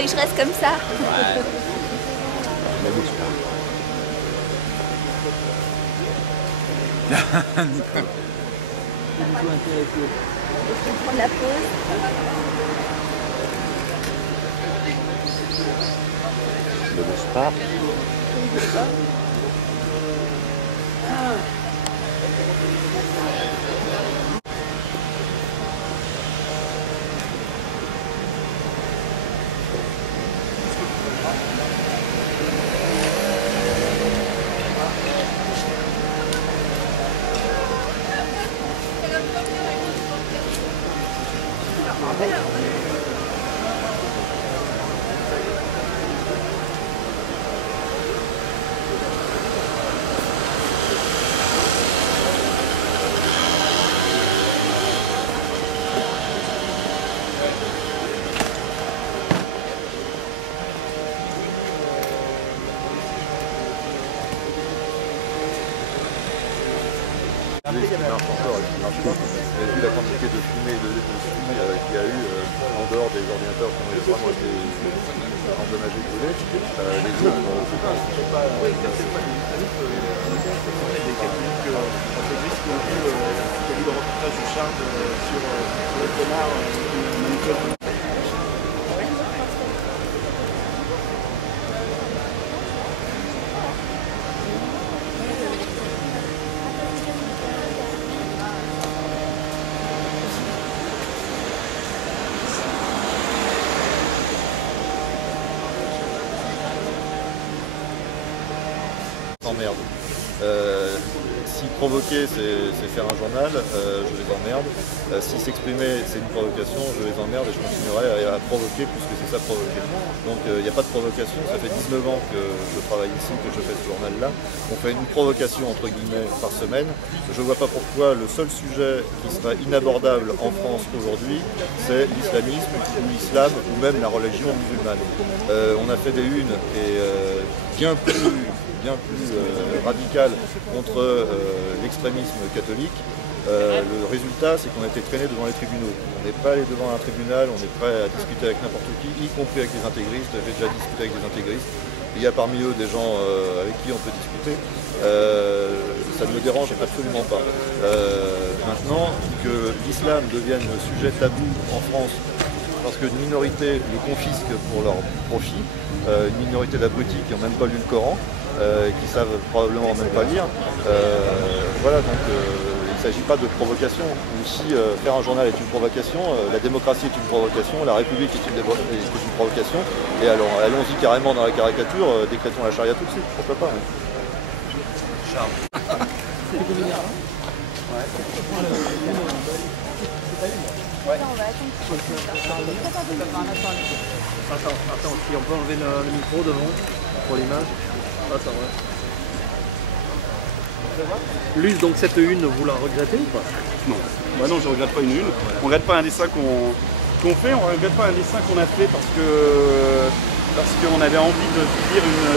voulez que je reste comme ça? Ouais. La bouche là. Nico. Je vais prendre la pause. Le bouge pas. Ce qui marche encore et ce qui marche pas. Et vu la quantité de fumée et de suie qu'il y a eu en dehors des ordinateurs qui ont vraiment été endommagés, brûlés, les autres ne sont pas. Oui, c'est pas des catholiques intégristes qui ont vu le reportage de Charles sur le connard manipulé. Emmerde. Si provoquer c'est faire un journal, je les emmerde. Si s'exprimer c'est une provocation, je les emmerde et je continuerai à provoquer puisque c'est ça provoquer. Donc il n'y a pas de provocation, ça fait 19 ans que je travaille ici, que je fais ce journal-là. On fait une provocation entre guillemets par semaine. Je ne vois pas pourquoi le seul sujet qui serait inabordable en France aujourd'hui, c'est l'islamisme ou l'islam ou même la religion musulmane. On a fait des unes et bien plus radical contre l'extrémisme catholique. Le résultat, c'est qu'on a été traîné devant les tribunaux. On n'est pas allé devant un tribunal, on est prêt à discuter avec n'importe qui, y compris avec des intégristes. J'ai déjà discuté avec des intégristes. Il y a parmi eux des gens avec qui on peut discuter. Ça ne me dérange absolument pas. Maintenant, que l'islam devienne sujet tabou en France parce qu'une minorité le confisque pour leur profit, une minorité d'abrutis qui n'ont même pas lu le Coran, qui savent probablement même pas lire. Voilà, donc il ne s'agit pas de provocation. Ou si faire un journal est une provocation, la démocratie est une provocation, la République est une provocation, et allons-y carrément dans la caricature, décrétons la charia tout de suite, pourquoi pas. Hein. Charles. Ouais. On va attendre. Attends, si on peut enlever le micro devant pour l'image. Ah, ça va. Luce, donc cette une, vous la regrettez ou pas? Non, bah non, je ne regrette pas une. On ne regrette pas un dessin qu'on fait, on ne regrette pas un dessin qu'on a fait parce qu'on avait envie de dire une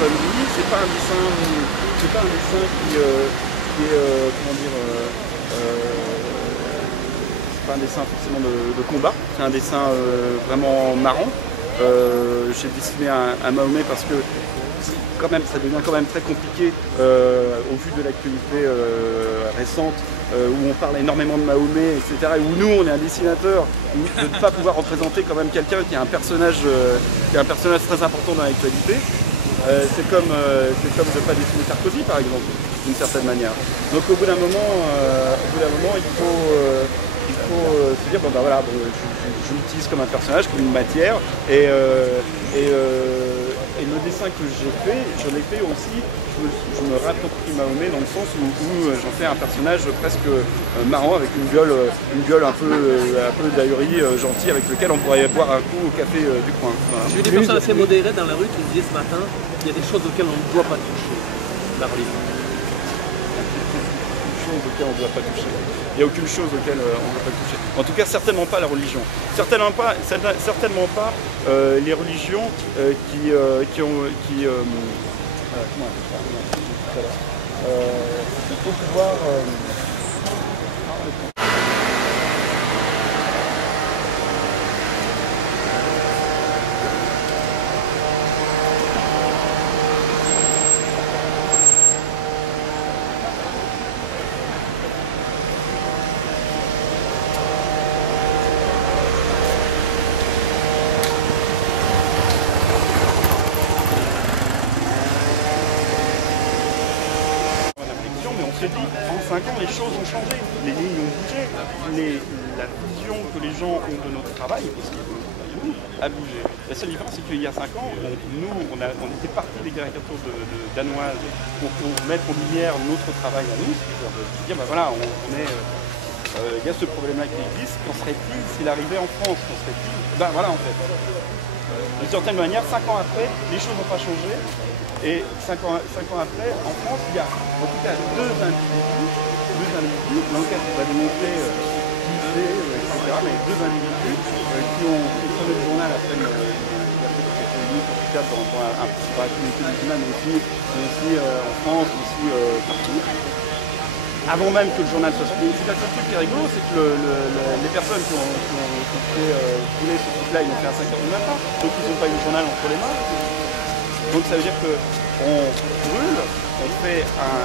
connerie. C'est pas un dessin qui est comment dire, c'est pas un dessin forcément de combat. C'est un dessin vraiment marrant. J'ai dessiné un Mahomet parce que quand même, ça devient quand même très compliqué au vu de l'actualité récente où on parle énormément de Mahomet, etc. Et où nous, on est un dessinateur, de ne pas pouvoir représenter quand même quelqu'un qui est un personnage très important dans l'actualité. C'est comme de ne pas dessiner Sarkozy, par exemple, d'une certaine manière. Donc au bout d'un moment, il faut se dire, bon ben voilà, je l'utilise comme un personnage, comme une matière, et le dessin que j'ai fait, j'en ai fait aussi, je me rapproprie Mahomet dans le sens où j'en fais un personnage presque marrant, avec une gueule un peu d'ahurie, gentil, avec lequel on pourrait boire un coup au café du coin. Voilà. J'ai vu des personnes assez modérées dans la rue qui me disaient ce matin qu'il y a des choses auxquelles on ne doit pas toucher, la religion. Auquel on ne doit pas toucher. Il n'y a aucune chose auquel on ne doit pas toucher. En tout cas, certainement pas la religion. Certainement pas les religions qui il faut pouvoir... te dis, en 5 ans, les choses ont changé, les lignes ont bougé, la vision que les gens ont de notre travail, parce que nous, a bougé. La seule différence, c'est qu'il y a 5 ans, nous, on était partis des caricatures danoises pour mettre en lumière notre travail à nous, c'est-à-dire de dire, ben voilà, il y a ce problème-là qui existe, qu'en serait-il s'il arrivait en France, qu'en serait-il? Ben voilà, en fait. D'une certaine manière, 5 ans après, les choses n'ont pas changé. Et 5 ans après, en France, il y a en tout cas deux individus, l'enquête va démontrer qui c'est, etc., mais deux individus qui ont écrit le journal après une dans la communauté musulmane, mais aussi en France, aussi partout. Avant même que le journal soit sorti, c'est un truc qui est rigolo, c'est que les personnes qui ont fait brûler ce truc-là, ils l'ont fait à 5 h du matin, donc ils n'ont pas eu le journal entre les mains. Donc ça veut dire qu'on brûle, on fait un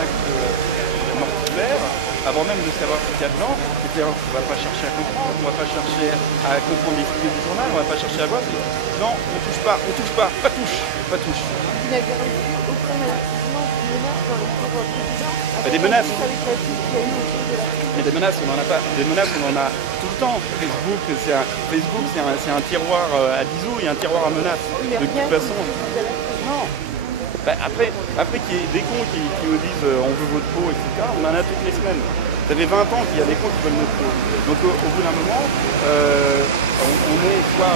acte mortifère avant même de savoir ce qu'il y a dedans. C'est-à-dire qu'on ne va pas chercher à comprendre, on ne va pas chercher à comprendre l'esprit du journal, on ne va pas chercher à voir. Non, on ne touche pas, pas touche. Vous n'avez aucun avertissement de menaces dans les cours précédents? Des menaces. Vous savez qu'il y a eu autour de la... Mais des menaces, on n'en a pas. Des menaces, on en a tout le temps. Facebook, c'est un tiroir à bisous et un tiroir à menaces. De toute façon. Non. Bah, après qu'il y ait des cons qui nous disent on veut votre peau, etc., on en a toutes les semaines. Ça fait 20 ans qu'il y a des cons qui veulent notre peau. Donc au bout d'un moment, on est soit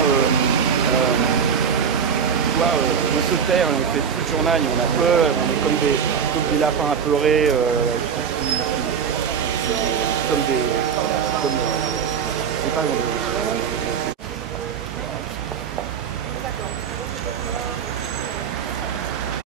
on se terre et on fait plus de journal et on a peur, on est comme des lapins apeurés, comme